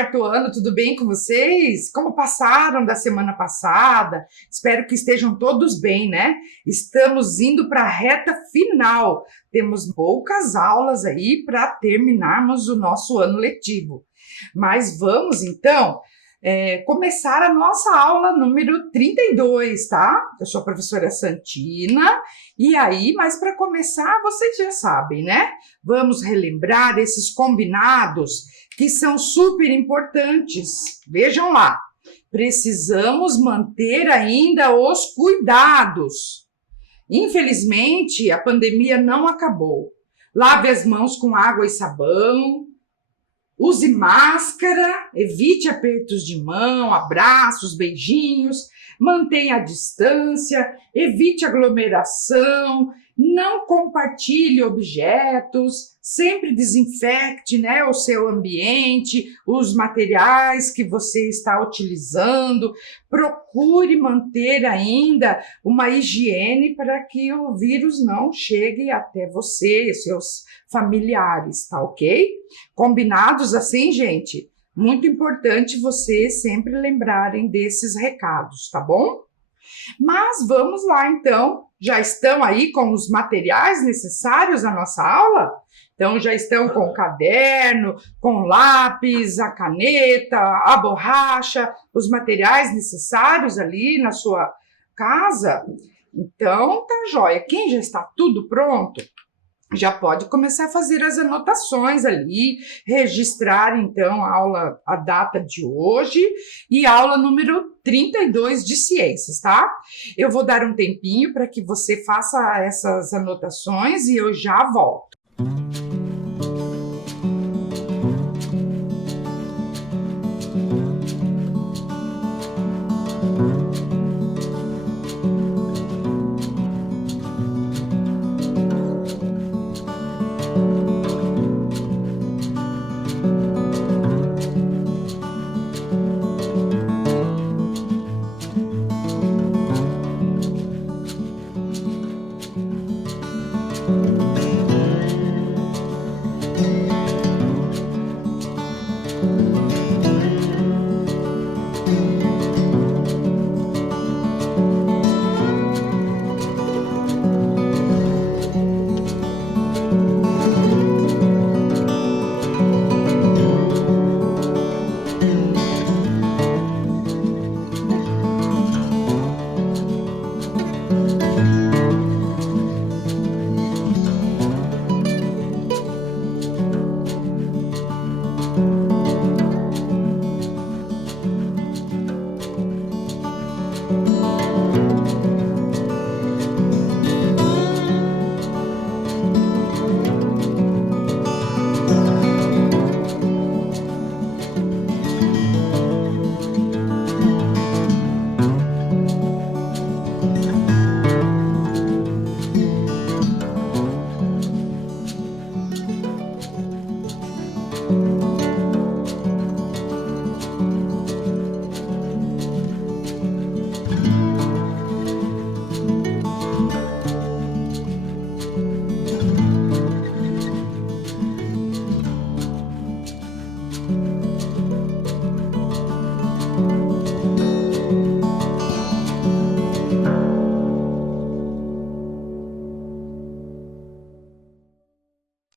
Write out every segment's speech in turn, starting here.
quarto ano, tudo bem com vocês? Como passaram da semana passada? Espero que estejam todos bem, né? Estamos indo para a reta final. Temos poucas aulas aí para terminarmos o nosso ano letivo. Mas vamos então começar a nossa aula número 32, tá? Eu sou a professora Santina, e aí, mas para começar, vocês já sabem, né? Vamos relembrar esses combinados que são super importantes. Vejam lá, precisamos manter ainda os cuidados. Infelizmente, a pandemia não acabou. Lave as mãos com água e sabão. Use máscara, evite apertos de mão, abraços, beijinhos, mantenha a distância, evite aglomeração, não compartilhe objetos, sempre desinfecte, né, o seu ambiente, os materiais que você está utilizando. Procure manter ainda uma higiene para que o vírus não chegue até você e seus familiares, tá ok? Combinados assim, gente? Muito importante vocês sempre lembrarem desses recados, tá bom? Mas vamos lá então, já estão aí com os materiais necessários à nossa aula? Então já estão com o caderno, com o lápis, a caneta, a borracha, os materiais necessários ali na sua casa? Então tá joia. Quem já está tudo pronto, já pode começar a fazer as anotações ali, registrar então a data de hoje e aula número 32 de ciências, tá? Eu vou dar um tempinho para que você faça essas anotações e eu já volto.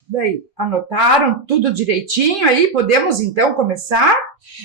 Daí, anotaram tudo direitinho aí? Podemos então começar?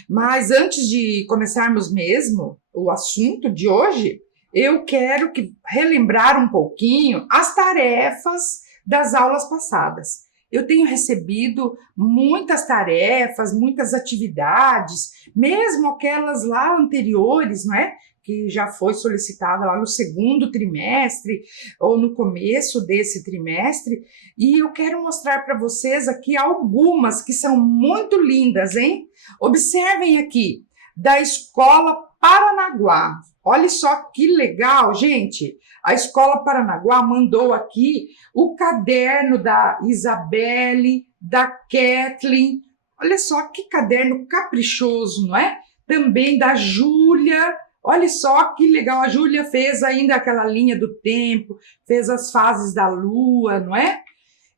Mas antes de começarmos mesmo o assunto de hoje, eu quero relembrar um pouquinho as tarefas das aulas passadas. Eu tenho recebido muitas tarefas, muitas atividades, mesmo aquelas lá anteriores, não é? Que já foi solicitada lá no segundo trimestre ou no começo desse trimestre, e eu quero mostrar para vocês aqui algumas que são muito lindas, hein? Observem aqui, da Escola Paranaguá. Olha só que legal, gente! A Escola Paranaguá mandou aqui o caderno da Isabelle, da Kathleen. Olha só que caderno caprichoso, não é? Também da Júlia. Olha só que legal, a Júlia fez ainda aquela linha do tempo, fez as fases da lua, não é?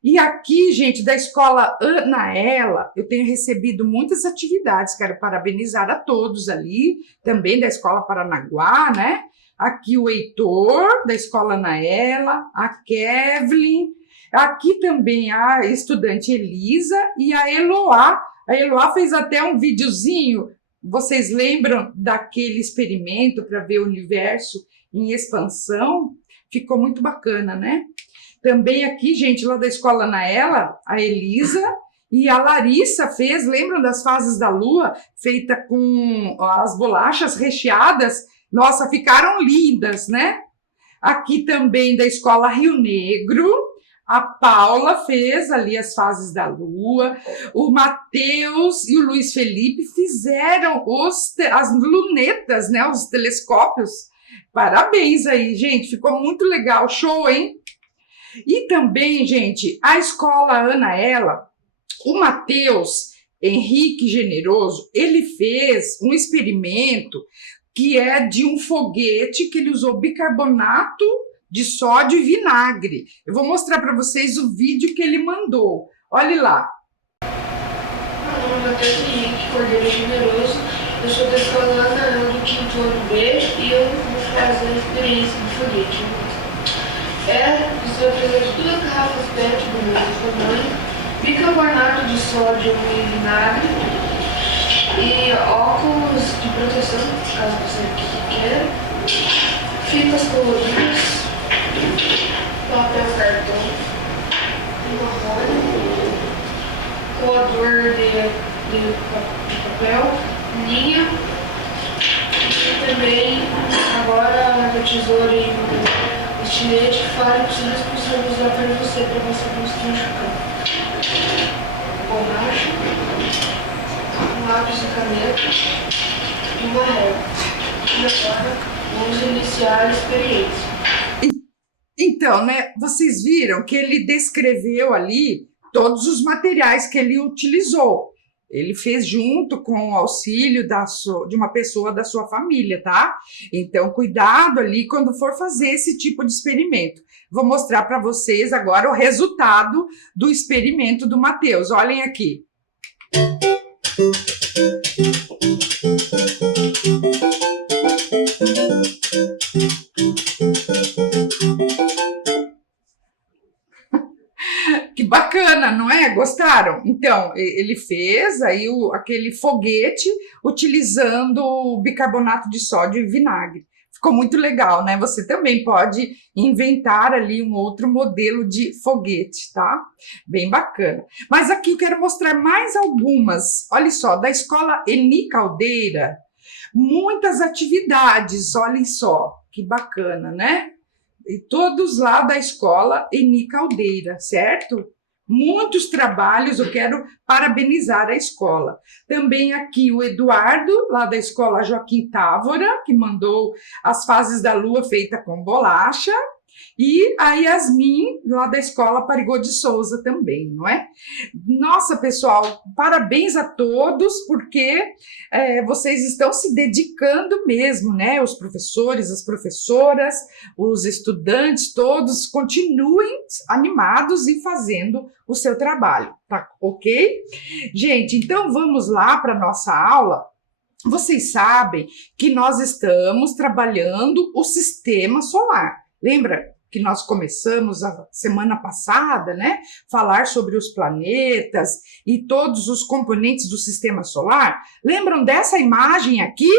E aqui, gente, da escola Anaela, eu tenho recebido muitas atividades, quero parabenizar a todos ali, também da escola Paranaguá, né? Aqui o Heitor, da escola Anaela, a Kevlin, aqui também a estudante Elisa e a Eloá. A Eloá fez até um videozinho, vocês lembram daquele experimento para ver o universo em expansão? Ficou muito bacana, né? Também aqui, gente, lá da escola Anaela, a Elisa e a Larissa fez, lembram das fases da Lua, feita com as bolachas recheadas? Nossa, ficaram lindas, né? Aqui também da escola Rio Negro, a Paula fez ali as fases da Lua, o Matheus e o Luiz Felipe fizeram as lunetas, né? Os telescópios. Parabéns aí, gente, ficou muito legal, show, hein? E também, gente, a escola Anaela, o Matheus Henrique Generoso, ele fez um experimento que é de um foguete que ele usou bicarbonato de sódio e vinagre. Eu vou mostrar para vocês o vídeo que ele mandou. Olhe lá. Meu nome é Matheus Henrique Cordeiro Generoso, eu sou da escola Anaela do 5º ano B e eu vou fazer a experiência do foguete. Estou presente duas garrafas PET do mesmo tamanho, bicarbonato de sódio e vinagre e óculos de proteção, caso você queira, fitas coloridas, papel cartão, uma rolha, coador de papel, linha e também agora a tesoura e o estilete que fala que você responsabilizar para você não se machucar. Borracha, um lápis e caneta e uma régua. E agora vamos iniciar a experiência. Então, né, vocês viram que ele descreveu ali todos os materiais que ele utilizou. Ele fez junto com o auxílio de uma pessoa da sua família, tá? Então, cuidado ali quando for fazer esse tipo de experimento. Vou mostrar para vocês agora o resultado do experimento do Matheus. Olhem aqui. Que bacana, não é? Gostaram? Então, ele fez aí aquele foguete utilizando o bicarbonato de sódio e vinagre. Ficou muito legal, né? Você também pode inventar ali um outro modelo de foguete, tá? Bem bacana. Mas aqui eu quero mostrar mais algumas. Olha só, da escola Eni Caldeira, muitas atividades, olhem só, que bacana, né? E todos lá da escola Eni Caldeira, certo? Muitos trabalhos, eu quero parabenizar a escola. Também aqui o Eduardo, lá da escola Joaquim Távora, que mandou as fases da Lua feita com bolacha. E a Yasmin, lá da escola Parigô de Souza também, não é? Nossa, pessoal, parabéns a todos, porque vocês estão se dedicando mesmo, né? Os professores, as professoras, os estudantes, todos continuem animados e fazendo o seu trabalho, tá ok? Gente, então vamos lá para a nossa aula. Vocês sabem que nós estamos trabalhando o sistema solar. Lembra que nós começamos a semana passada, né? Falar sobre os planetas e todos os componentes do sistema solar. Lembram dessa imagem aqui?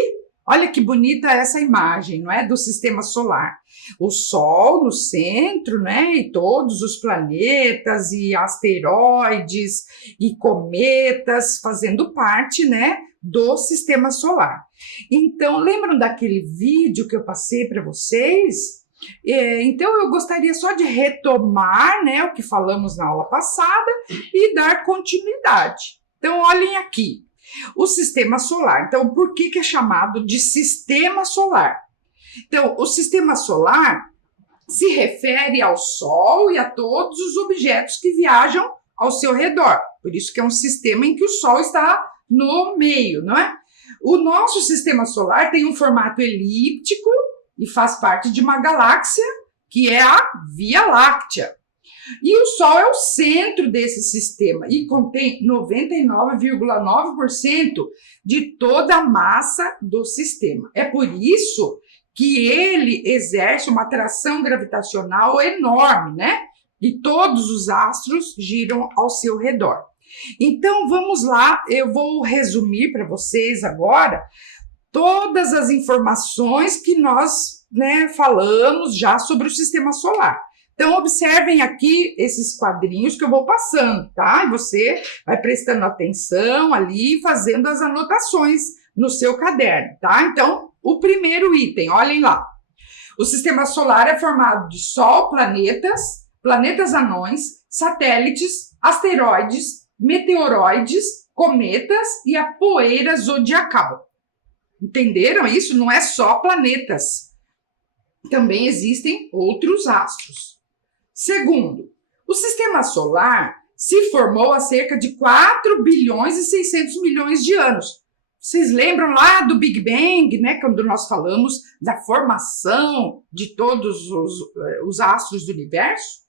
Olha que bonita essa imagem, não é? Do sistema solar. O Sol no centro, né? E todos os planetas e asteroides e cometas fazendo parte, né? Do sistema solar. Então, lembram daquele vídeo que eu passei para vocês? Então, eu gostaria só de retomar, né, o que falamos na aula passada e dar continuidade. Então, olhem aqui, o sistema solar. Então, por que é chamado de sistema solar? Então, o sistema solar se refere ao Sol e a todos os objetos que viajam ao seu redor. Por isso que é um sistema em que o Sol está no meio, não é? O nosso sistema solar tem um formato elíptico e faz parte de uma galáxia que é a Via Láctea. E o Sol é o centro desse sistema e contém 99,9% de toda a massa do sistema. É por isso que ele exerce uma atração gravitacional enorme, né? E todos os astros giram ao seu redor. Então, vamos lá, eu vou resumir para vocês agora todas as informações que nós, falamos já sobre o sistema solar. Então, observem aqui esses quadrinhos que eu vou passando, tá? E você vai prestando atenção ali, fazendo as anotações no seu caderno, tá? Então, o primeiro item, olhem lá. O sistema solar é formado de Sol, planetas anões, satélites, asteroides, meteoroides, cometas e a poeira zodiacal. Entenderam isso? Não é só planetas. Também existem outros astros. Segundo, o sistema solar se formou há cerca de 4 bilhões e 600 milhões de anos. Vocês lembram lá do Big Bang, né? Quando nós falamos da formação de todos os astros do universo?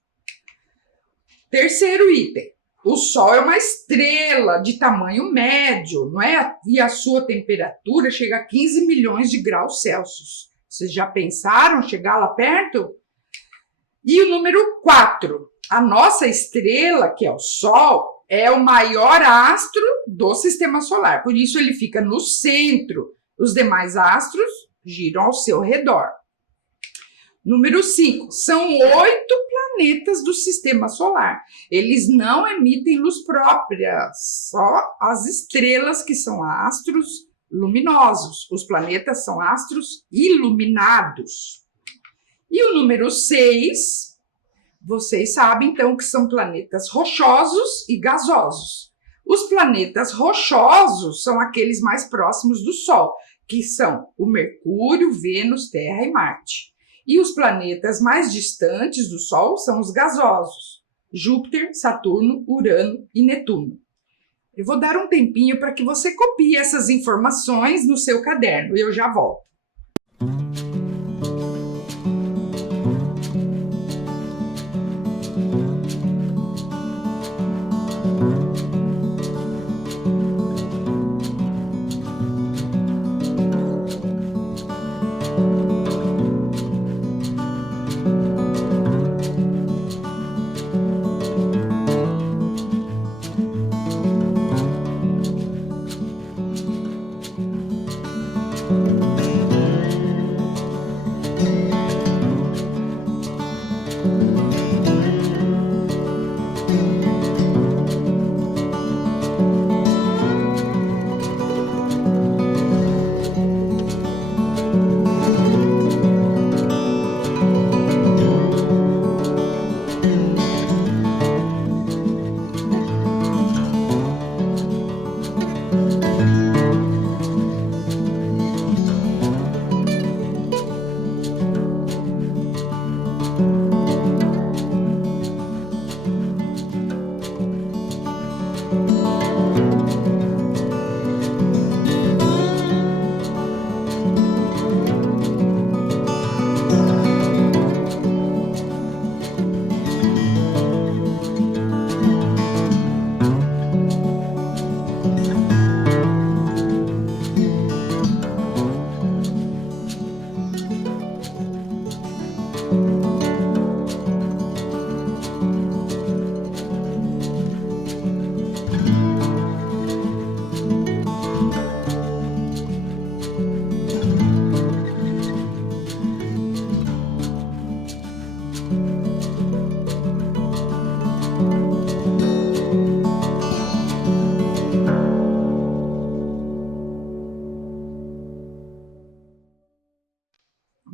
Terceiro item. O Sol é uma estrela de tamanho médio, não é? E a sua temperatura chega a 15 milhões de graus Celsius. Vocês já pensaram chegar lá perto? E o número 4. A nossa estrela, que é o Sol, é o maior astro do sistema solar. Por isso ele fica no centro. Os demais astros giram ao seu redor. Número 5. São 8 planetas do sistema solar. Eles não emitem luz própria, só as estrelas que são astros luminosos. Os planetas são astros iluminados. E o número 6, vocês sabem então que são planetas rochosos e gasosos. Os planetas rochosos são aqueles mais próximos do Sol, que são o Mercúrio, Vênus, Terra e Marte. E os planetas mais distantes do Sol são os gasosos, Júpiter, Saturno, Urano e Netuno. Eu vou dar um tempinho para que você copie essas informações no seu caderno e eu já volto.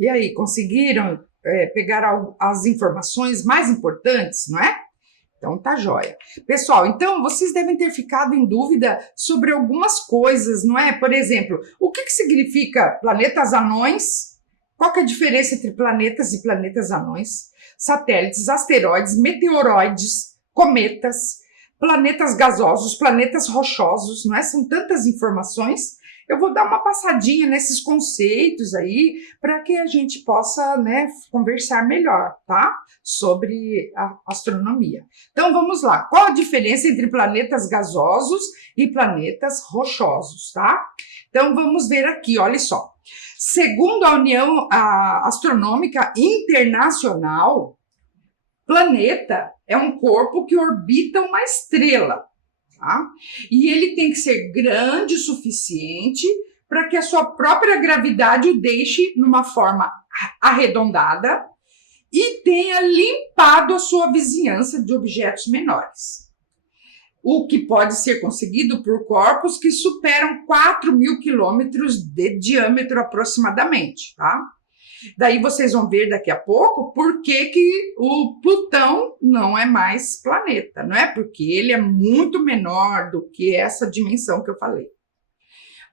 E aí, conseguiram pegar as informações mais importantes, não é? Então tá joia. Pessoal, então vocês devem ter ficado em dúvida sobre algumas coisas, não é? Por exemplo, o que significa planetas anões? Qual que é a diferença entre planetas e planetas anões? Satélites, asteroides, meteoroides, cometas, planetas gasosos, planetas rochosos, não é? São tantas informações. eu vou dar uma passadinha nesses conceitos aí para que a gente possa, né, conversar melhor, tá? Sobre a astronomia. Então vamos lá. Qual a diferença entre planetas gasosos e planetas rochosos, tá? Então vamos ver aqui, olha só. Segundo a União Astronômica Internacional, planeta é um corpo que orbita uma estrela, tá? E ele tem que ser grande o suficiente para que a sua própria gravidade o deixe numa forma arredondada e tenha limpado a sua vizinhança de objetos menores. O que pode ser conseguido por corpos que superam 4.000 quilômetros de diâmetro aproximadamente, tá? Daí vocês vão ver daqui a pouco por que o Plutão não é mais planeta, não é? Porque ele é muito menor do que essa dimensão que eu falei.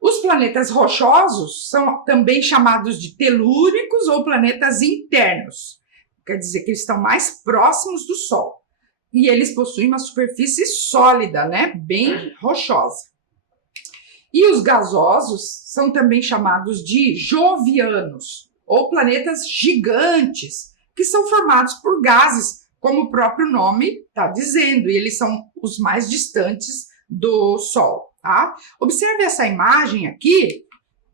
Os planetas rochosos são também chamados de telúricos ou planetas internos. Quer dizer que eles estão mais próximos do Sol. E eles possuem uma superfície sólida, né? Bem rochosa. E os gasosos são também chamados de jovianos, ou planetas gigantes, que são formados por gases, como o próprio nome está dizendo, e eles são os mais distantes do Sol, tá? Observe essa imagem aqui,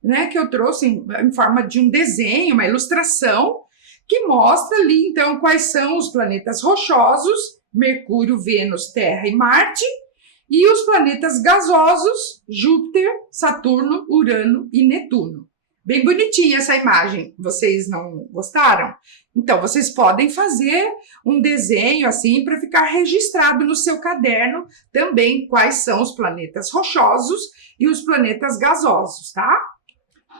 né, que eu trouxe em forma de um desenho, uma ilustração, que mostra ali, então, quais são os planetas rochosos, Mercúrio, Vênus, Terra e Marte, e os planetas gasosos, Júpiter, Saturno, Urano e Netuno. Bem bonitinha essa imagem, vocês não gostaram? Então, vocês podem fazer um desenho assim para ficar registrado no seu caderno também quais são os planetas rochosos e os planetas gasosos, tá?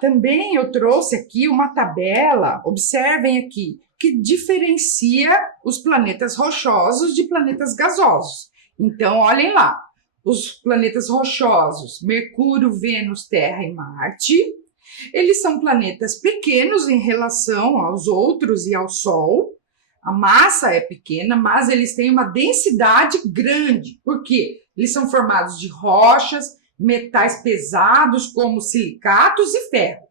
Também eu trouxe aqui uma tabela, observem aqui, que diferencia os planetas rochosos de planetas gasosos. Então, olhem lá, os planetas rochosos, Mercúrio, Vênus, Terra e Marte, eles são planetas pequenos em relação aos outros e ao Sol. A massa é pequena, mas eles têm uma densidade grande. Por quê? Eles são formados de rochas, metais pesados como silicatos e ferro.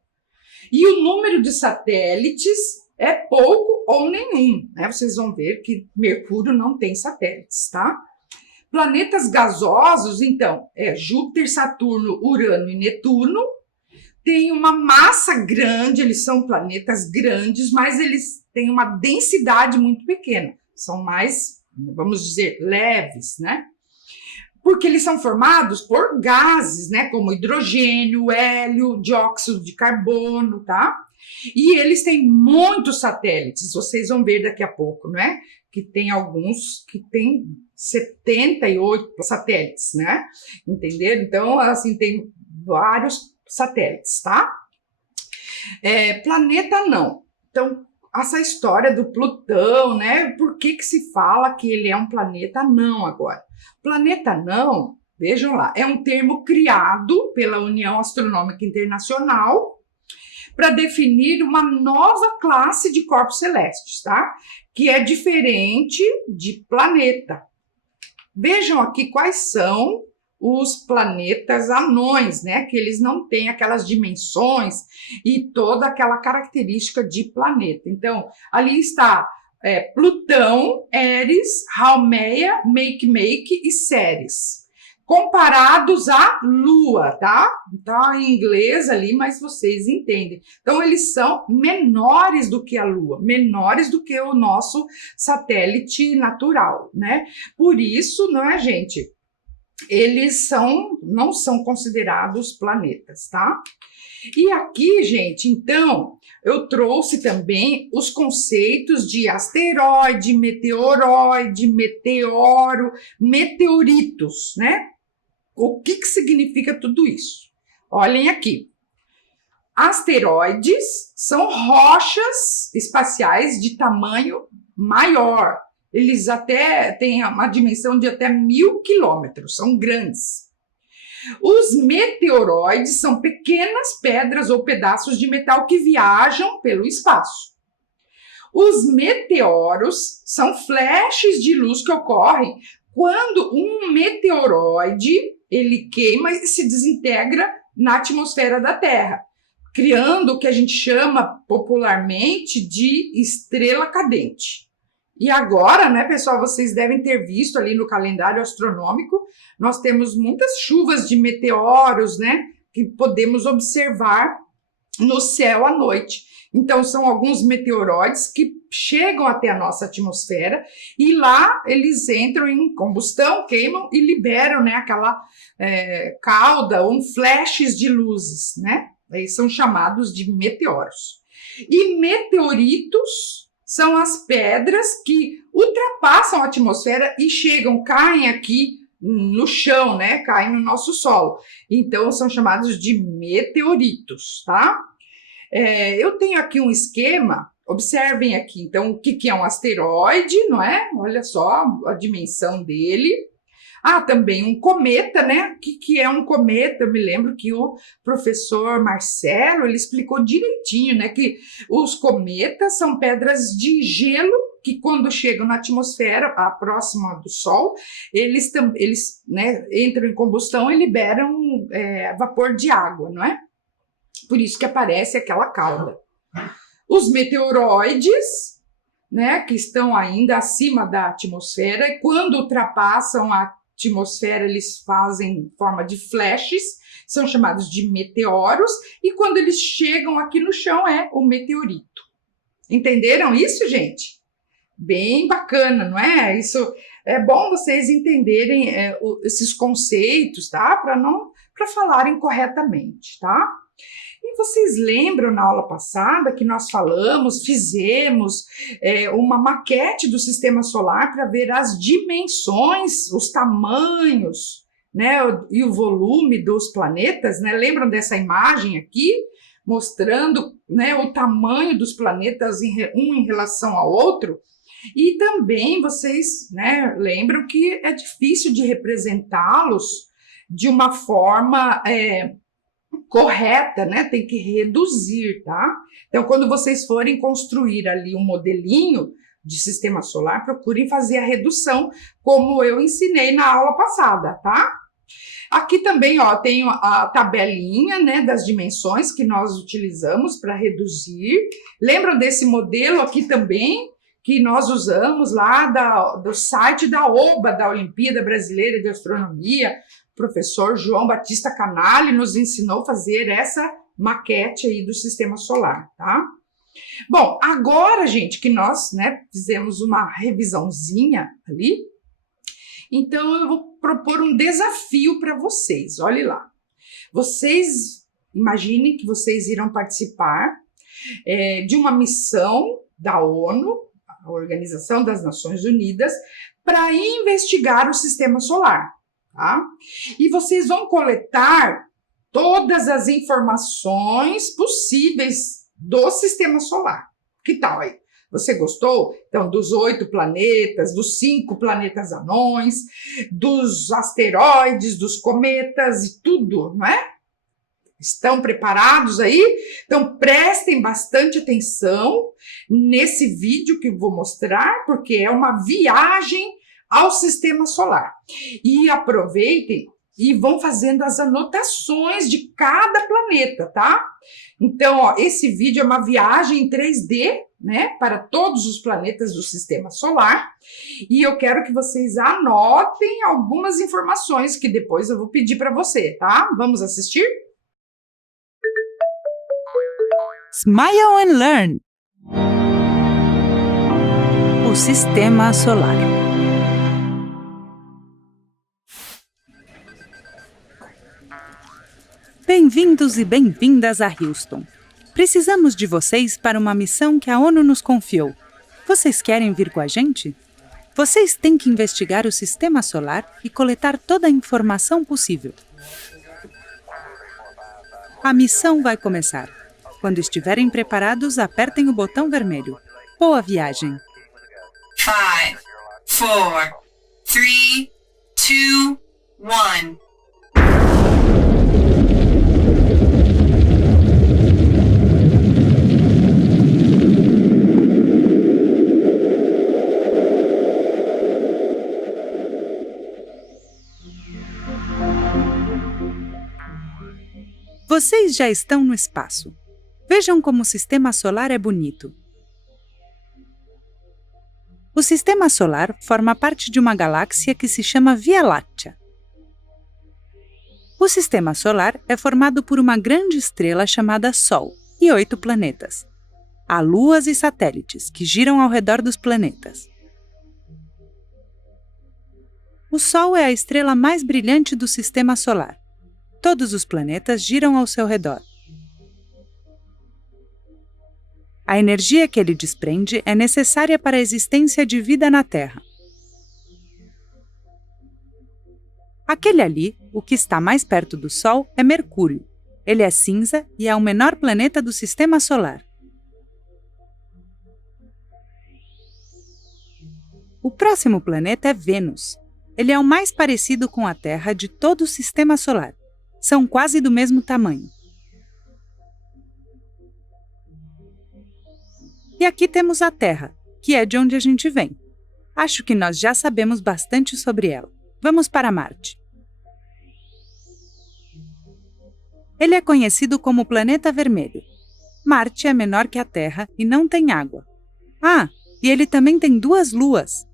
E o número de satélites é pouco ou nenhum, né? Vocês vão ver que Mercúrio não tem satélites, tá? Planetas gasosos, então, é Júpiter, Saturno, Urano e Netuno. Tem uma massa grande, eles são planetas grandes, mas eles têm uma densidade muito pequena. São mais, vamos dizer, leves, né? Porque eles são formados por gases, né? Como hidrogênio, hélio, dióxido de carbono, tá? E eles têm muitos satélites, vocês vão ver daqui a pouco, né? Que tem alguns que têm 78 satélites, né? Entenderam? Então, assim, tem vários satélites, tá? Planeta não. Então, essa história do Plutão, né? Por que se fala que ele é um planeta não agora? Planeta não, vejam lá, é um termo criado pela União Astronômica Internacional para definir uma nova classe de corpos celestes, tá? Que é diferente de planeta. Vejam aqui quais são os planetas anões, né? Que eles não têm aquelas dimensões e toda aquela característica de planeta. Então, ali está Plutão, Eris, Haumea, Makemake e Ceres, comparados à Lua, tá? Tá em inglês ali, mas vocês entendem. Então, eles são menores do que a Lua, menores do que o nosso satélite natural, né? Por isso, não é, gente? Eles não são considerados planetas, tá? E aqui, gente, então, eu trouxe também os conceitos de asteroide, meteoroide, meteoro, meteoritos, né? O que significa tudo isso? Olhem aqui. Asteroides são rochas espaciais de tamanho maior. Eles até têm uma dimensão de até 1.000 quilômetros, são grandes. Os meteoroides são pequenas pedras ou pedaços de metal que viajam pelo espaço. Os meteoros são flashes de luz que ocorrem quando um meteoroide ele queima e se desintegra na atmosfera da Terra, criando o que a gente chama popularmente de estrela cadente. E agora, né, pessoal, vocês devem ter visto ali no calendário astronômico, nós temos muitas chuvas de meteoros, né, que podemos observar no céu à noite. Então, são alguns meteoroides que chegam até a nossa atmosfera e lá eles entram em combustão, queimam e liberam, né, aquela cauda ou flashes de luzes, né? Aí são chamados de meteoros. E meteoritos são as pedras que ultrapassam a atmosfera e chegam, caem aqui no chão, né? Caem no nosso solo. Então, são chamados de meteoritos, tá? Eu tenho aqui um esquema, observem aqui, então, o que é um asteroide, não é? Olha só a dimensão dele. Também um cometa, né? O que é um cometa? Eu me lembro que o professor Marcelo, ele explicou direitinho, né? Que os cometas são pedras de gelo que quando chegam na atmosfera, próxima do Sol, eles né, entram em combustão e liberam vapor de água, não é? Por isso que aparece aquela cauda. Os meteoroides, né, que estão ainda acima da atmosfera, e quando ultrapassam a atmosfera, eles fazem forma de flashes, são chamados de meteoros, e quando eles chegam aqui no chão é o meteorito. Entenderam isso, gente? Bem bacana, não é? Isso é bom vocês entenderem esses conceitos, tá? Para falarem corretamente, tá? E vocês lembram na aula passada que nós fizemos uma maquete do sistema solar para ver as dimensões, os tamanhos, né, e o volume dos planetas, né? Lembram dessa imagem aqui? Mostrando, né, o tamanho dos planetas um em relação ao outro. E também vocês, né, lembram que é difícil de representá-los de uma forma correta, né? Tem que reduzir, tá? Então, quando vocês forem construir ali um modelinho de sistema solar, procurem fazer a redução, como eu ensinei na aula passada, tá? Aqui também, ó, tenho a tabelinha, né, das dimensões que nós utilizamos para reduzir. Lembram desse modelo aqui também, que nós usamos lá do site da OBA, da Olimpíada Brasileira de Astronomia? O professor João Batista Canali nos ensinou a fazer essa maquete aí do sistema solar, tá? Bom, agora, gente, que nós, né, fizemos uma revisãozinha ali, então eu vou propor um desafio para vocês, olhe lá. Vocês imaginem que vocês irão participar de uma missão da ONU, a Organização das Nações Unidas, para investigar o sistema solar, tá? E vocês vão coletar todas as informações possíveis do sistema solar. Que tal aí? Você gostou? Então, dos 8 planetas, dos 5 planetas anões, dos asteroides, dos cometas e tudo, não é? Estão preparados aí? Então, prestem bastante atenção nesse vídeo que eu vou mostrar, porque é uma viagem ao sistema solar. E aproveitem e vão fazendo as anotações de cada planeta, tá? Então, ó, esse vídeo é uma viagem em 3D, né, para todos os planetas do sistema solar, e eu quero que vocês anotem algumas informações que depois eu vou pedir para você, tá? Vamos assistir? Smile and Learn. O Sistema Solar. Bem-vindos e bem-vindas a Houston. Precisamos de vocês para uma missão que a ONU nos confiou. Vocês querem vir com a gente? Vocês têm que investigar o sistema solar e coletar toda a informação possível. A missão vai começar. Quando estiverem preparados, apertem o botão vermelho. Boa viagem! 5, 4, 3, 2, 1. Vocês já estão no espaço. Vejam como o sistema solar é bonito. O sistema solar forma parte de uma galáxia que se chama Via Láctea. O sistema solar é formado por uma grande estrela chamada Sol e 8 planetas. Há luas e satélites que giram ao redor dos planetas. O Sol é a estrela mais brilhante do sistema solar. Todos os planetas giram ao seu redor. A energia que ele desprende é necessária para a existência de vida na Terra. Aquele ali, o que está mais perto do Sol, é Mercúrio. Ele é cinza e é o menor planeta do sistema solar. O próximo planeta é Vênus. Ele é o mais parecido com a Terra de todo o sistema solar. São quase do mesmo tamanho. E aqui temos a Terra, que é de onde a gente vem. Acho que nós já sabemos bastante sobre ela. Vamos para Marte. Ele é conhecido como planeta vermelho. Marte é menor que a Terra e não tem água. Ah, e ele também tem 2 luas.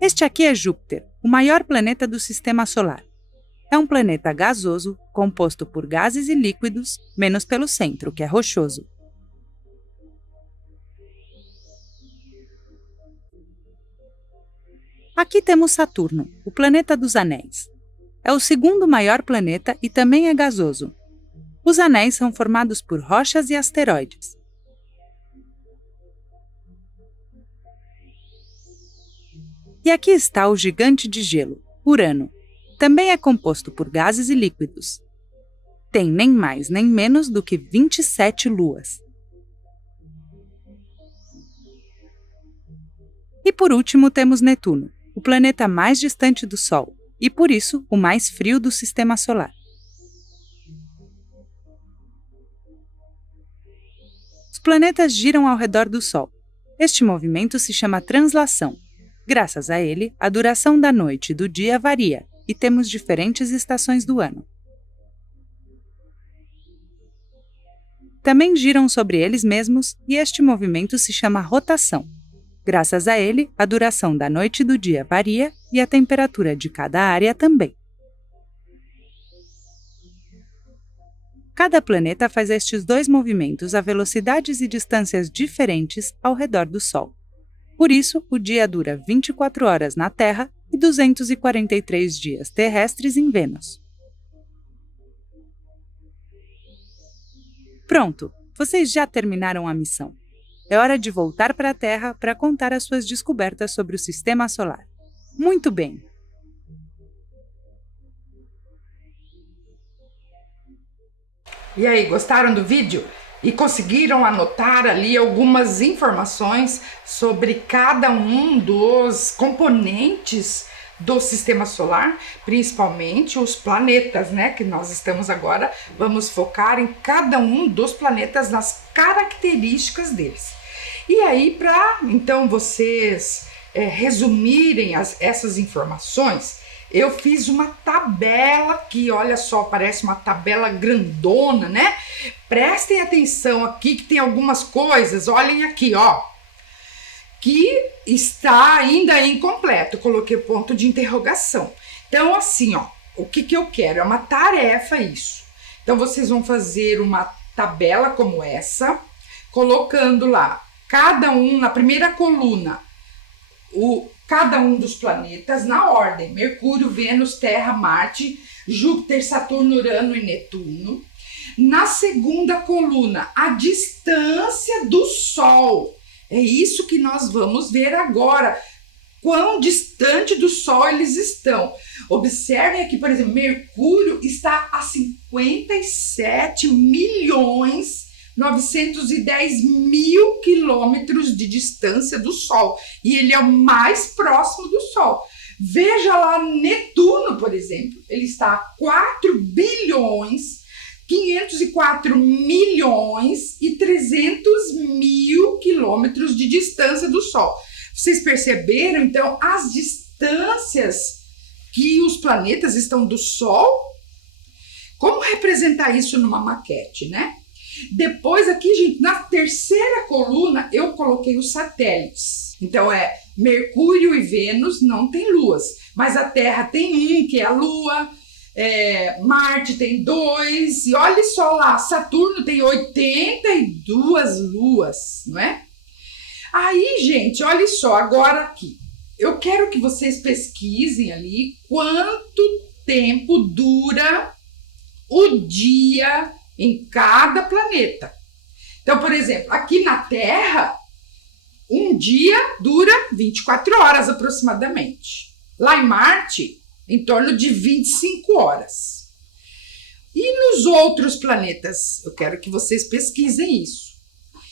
Este aqui é Júpiter, o maior planeta do sistema solar. É um planeta gasoso, composto por gases e líquidos, menos pelo centro, que é rochoso. Aqui temos Saturno, o planeta dos anéis. É o segundo maior planeta e também é gasoso. Os anéis são formados por rochas e asteroides. E aqui está o gigante de gelo, Urano. Também é composto por gases e líquidos. Tem nem mais nem menos do que 27 luas. E por último temos Netuno, o planeta mais distante do Sol, e por isso o mais frio do sistema solar. Os planetas giram ao redor do Sol. Este movimento se chama translação. Graças a ele, a duração da noite e do dia varia, e temos diferentes estações do ano. Também giram sobre eles mesmos, e este movimento se chama rotação. Graças a ele, a duração da noite e do dia varia, e a temperatura de cada área também. Cada planeta faz estes 2 movimentos a velocidades e distâncias diferentes ao redor do Sol. Por isso, o dia dura 24 horas na Terra e 243 dias terrestres em Vênus. Pronto, vocês já terminaram a missão. É hora de voltar para a Terra para contar as suas descobertas sobre o Sistema Solar. Muito bem! E aí, gostaram do vídeo? E conseguiram anotar ali algumas informações sobre cada um dos componentes do sistema solar, principalmente os planetas, né? Que nós estamos agora, vamos focar em cada um dos planetas, nas características deles. E aí, para então vocês resumirem essas informações, eu fiz uma tabela aqui, olha só, parece uma tabela grandona, né? Prestem atenção aqui que tem algumas coisas, olhem aqui, ó, que está ainda incompleto, coloquei ponto de interrogação. Então, assim, ó, o que eu quero? É uma tarefa isso. Então, vocês vão fazer uma tabela como essa, colocando lá, cada um, na primeira coluna, cada um dos planetas na ordem: Mercúrio, Vênus, Terra, Marte, Júpiter, Saturno, Urano e Netuno. Na segunda coluna, a distância do Sol. É isso que nós vamos ver agora. Quão distante do Sol eles estão. Observem aqui, por exemplo, Mercúrio está a 57.910.000 quilômetros de distância do Sol. E ele é o mais próximo do Sol. Veja lá Netuno, por exemplo. Ele está a 4.504.300.000 quilômetros de distância do Sol. Vocês perceberam, então, as distâncias que os planetas estão do Sol. Como representar isso numa maquete, né? Depois aqui, gente, na terceira coluna eu coloquei os satélites. Então Mercúrio e Vênus não tem luas, mas a Terra tem um, que é a Lua, Marte tem 2, e olha só lá, Saturno tem 82 luas, não é? Aí, gente, olha só, agora aqui, eu quero que vocês pesquisem ali quanto tempo dura o dia em cada planeta. Então, por exemplo, aqui na Terra, um dia dura 24 horas aproximadamente. Lá em Marte, em torno de 25 horas. E nos outros planetas? Eu quero que vocês pesquisem isso.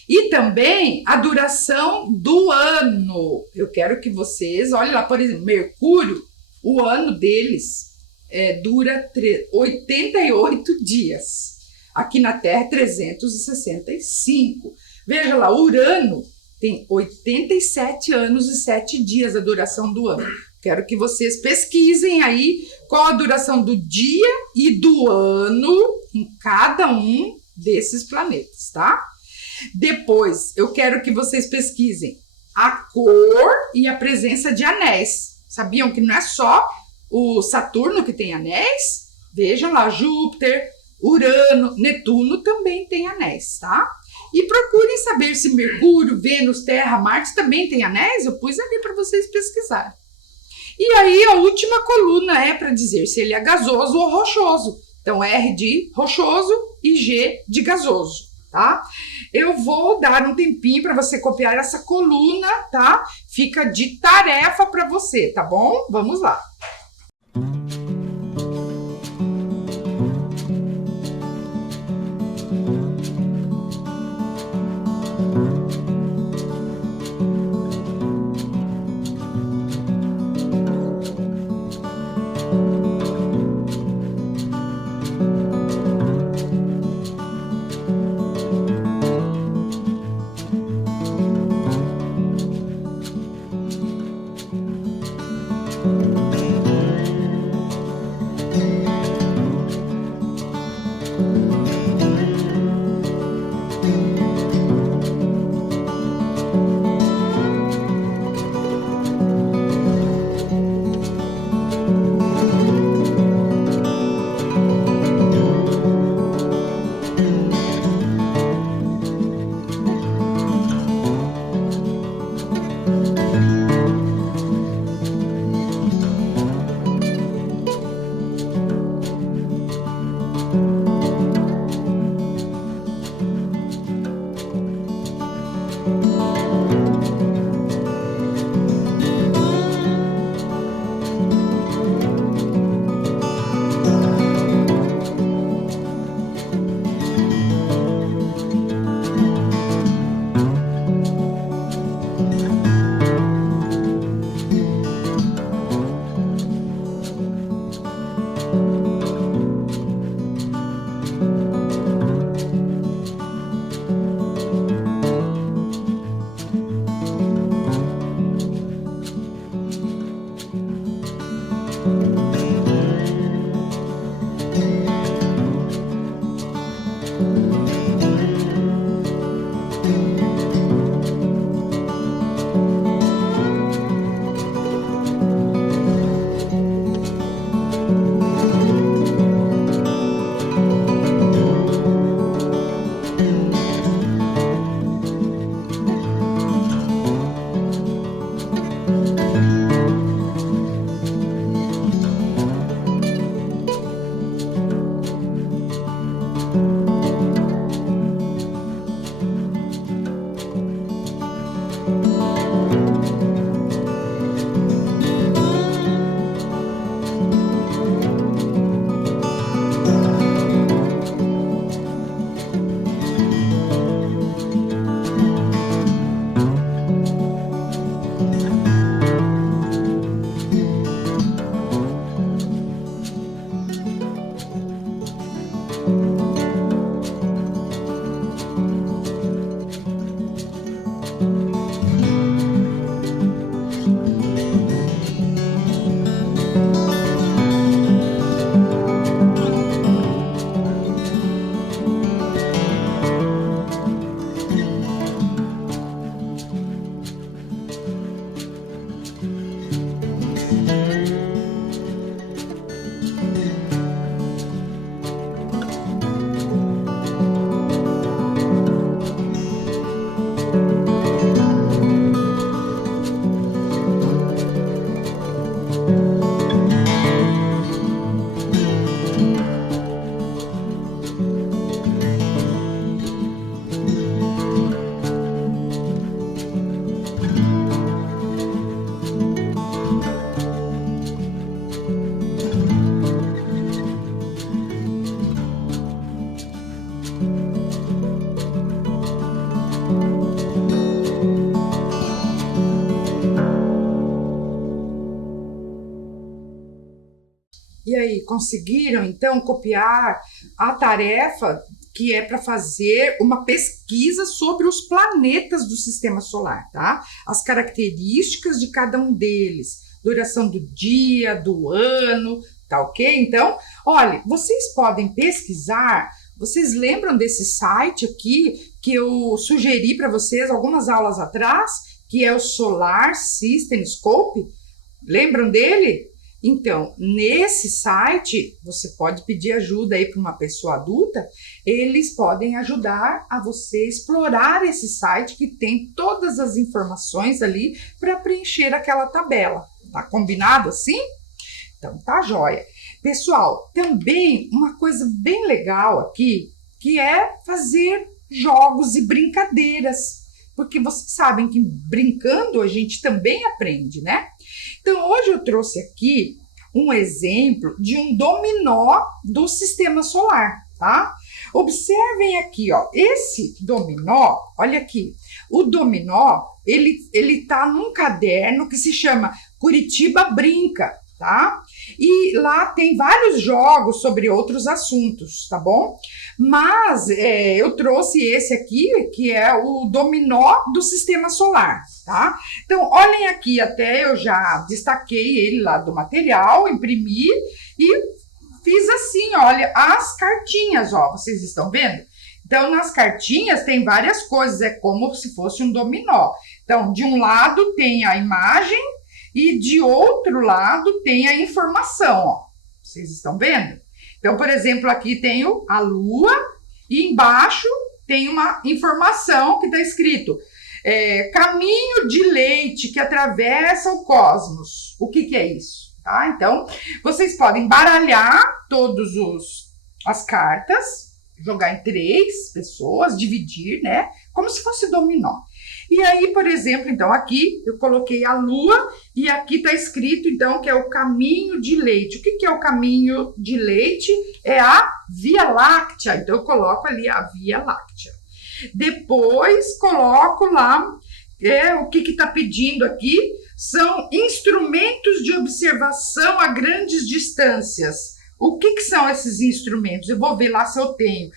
E também a duração do ano. Eu quero que vocês, olhem lá, por exemplo, Mercúrio, o ano deles dura 88 dias. Aqui na Terra, 365. Veja lá, Urano tem 87 anos e 7 dias a duração do ano. Quero que vocês pesquisem aí qual a duração do dia e do ano em cada um desses planetas, tá? Depois, eu quero que vocês pesquisem a cor e a presença de anéis. Sabiam que não é só o Saturno que tem anéis? Vejam lá, Júpiter, Urano, Netuno também tem anéis, tá? E procurem saber se Mercúrio, Vênus, Terra, Marte também tem anéis. Eu pus ali para vocês pesquisarem. E aí a última coluna é para dizer se ele é gasoso ou rochoso. Então R de rochoso e G de gasoso, tá? Eu vou dar um tempinho para você copiar essa coluna, tá? Fica de tarefa para você, tá bom? Vamos lá. conseguiram, então, copiar a tarefa que é para fazer uma pesquisa sobre os planetas do Sistema Solar, tá? As características de cada um deles, duração do dia, do ano, tá ok? Então, olha, vocês podem pesquisar, vocês lembram desse site aqui que eu sugeri para vocês algumas aulas atrás, que é o Solar System Scope? Lembram dele? Então, nesse site, você pode pedir ajuda aí para uma pessoa adulta, eles podem ajudar a você explorar esse site que tem todas as informações ali para preencher aquela tabela. Tá combinado assim? Então, tá joia. Pessoal, também uma coisa bem legal aqui, que é fazer jogos e brincadeiras, porque vocês sabem que brincando a gente também aprende, né? Então, hoje eu trouxe aqui um exemplo de um dominó do Sistema Solar, tá? Observem aqui, ó, esse dominó, olha aqui, o dominó, ele tá num caderno que se chama Curitiba Brinca, tá? E lá tem vários jogos sobre outros assuntos, tá bom? Mas eu trouxe esse aqui, que é o dominó do Sistema Solar, tá? Então, olhem aqui, até eu já destaquei ele lá do material, imprimi e fiz assim, olha, as cartinhas, ó, vocês estão vendo? Então, nas cartinhas tem várias coisas, é como se fosse um dominó. Então, de um lado tem a imagem, e de outro lado tem a informação, ó. Vocês estão vendo? Então, por exemplo, aqui tenho a Lua e embaixo tem uma informação que está escrito caminho de leite que atravessa o cosmos. O que é isso? Tá? Então, vocês podem baralhar todas as cartas, jogar em 3 pessoas, dividir, né? Como se fosse dominó. E aí, por exemplo, então aqui eu coloquei a Lua e aqui está escrito, então, que é o caminho de leite. O que é o caminho de leite? É a Via Láctea. Então, eu coloco ali a Via Láctea. Depois, coloco lá, o que está pedindo aqui? São instrumentos de observação a grandes distâncias. O que são esses instrumentos? Eu vou ver lá se eu tenho.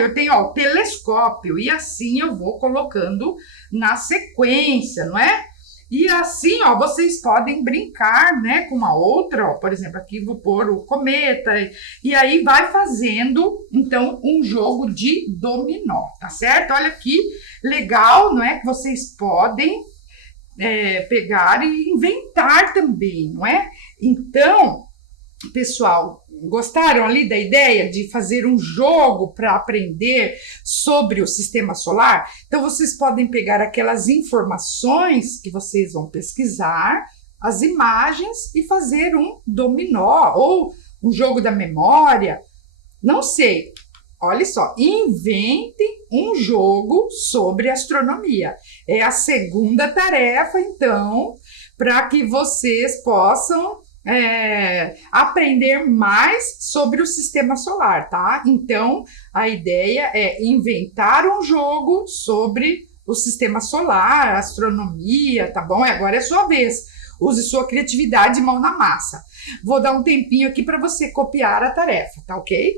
Eu tenho, ó, o telescópio, e assim eu vou colocando na sequência, não é? E assim, ó, vocês podem brincar, né, com uma outra, ó, por exemplo, aqui vou pôr o cometa, e aí vai fazendo, então, um jogo de dominó, tá certo? Olha que legal, não é? Que vocês podem pegar e inventar também, não é? Então, pessoal, gostaram ali da ideia de fazer um jogo para aprender sobre o Sistema Solar? Então, vocês podem pegar aquelas informações que vocês vão pesquisar, as imagens, e fazer um dominó ou um jogo da memória. Não sei. Olha só, inventem um jogo sobre astronomia. É a segunda tarefa, então, para que vocês possam aprender mais sobre o Sistema Solar, tá? Então, a ideia é inventar um jogo sobre o Sistema Solar, astronomia, tá bom? E agora é sua vez. Use sua criatividade e mão na massa. Vou dar um tempinho aqui para você copiar a tarefa, tá ok?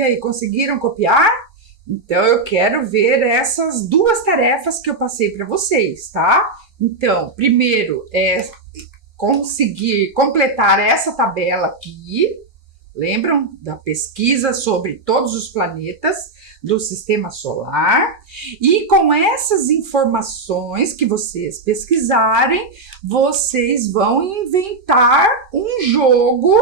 E aí, conseguiram copiar? Então, eu quero ver essas duas tarefas que eu passei para vocês, tá? Então, primeiro é conseguir completar essa tabela aqui. Lembram da pesquisa sobre todos os planetas do Sistema Solar? E com essas informações que vocês pesquisarem, vocês vão inventar um jogo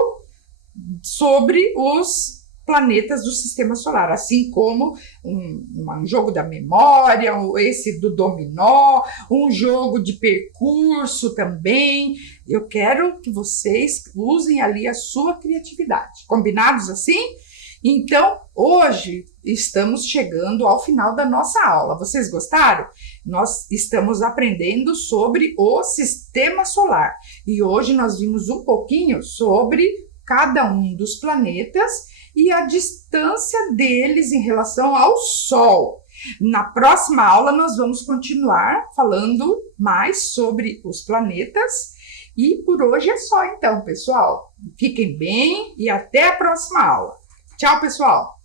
sobre os planetas do Sistema Solar, assim como um jogo da memória, esse do dominó, um jogo de percurso também. Eu quero que vocês usem ali a sua criatividade. Combinados assim? Então, hoje estamos chegando ao final da nossa aula. Vocês gostaram? Nós estamos aprendendo sobre o Sistema Solar e hoje nós vimos um pouquinho sobre cada um dos planetas e a distância deles em relação ao Sol. Na próxima aula, nós vamos continuar falando mais sobre os planetas. E por hoje é só então, pessoal. Fiquem bem e até a próxima aula. Tchau, pessoal!